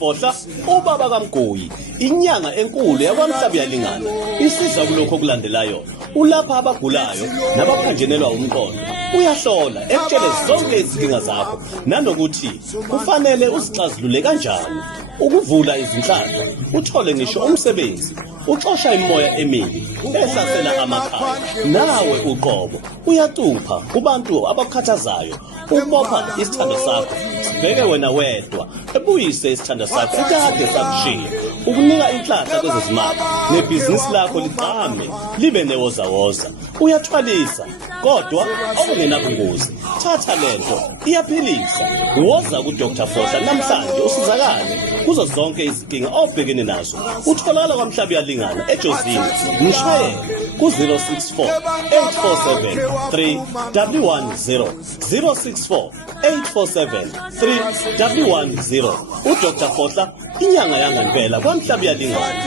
Fohla ubaba kaMgoyi inyanga enkulu yakwaMhlabi yalingana isiza kulokho okulandelayo ulapha abagulayo nabaphanjenelwa umqondo uyahlola ekutshele zonke izinkinga zakho nanokuthi kufanele uzixazulule kanjani ukuvula izinhlanhla uthole ngisho umsebenzi uxosha imoya emibi ehlasela amakhaya nawe uqobo uyacupha kubantu abakhathazayo ukubopha isithando sakho sibheke wena wedwa ebuyise isithando sakho ekade sakushiya ukunika inhlanhla kwezezimali nebhizinisi lakho liqhame libe newozawoza uyathwalisa kodwa okungenabungozi thatha lento iyaphilisa woza ku-Dr. Fohla namhlanje usizakale kuzo zonke izinkinga obhekene nazo utholakala kwaMhlabi yalingana ejozini mshayele ku-064 847 3110 064 847 3110 uDr. Fohla inyanga yangempela kwaMhlabi yalingana.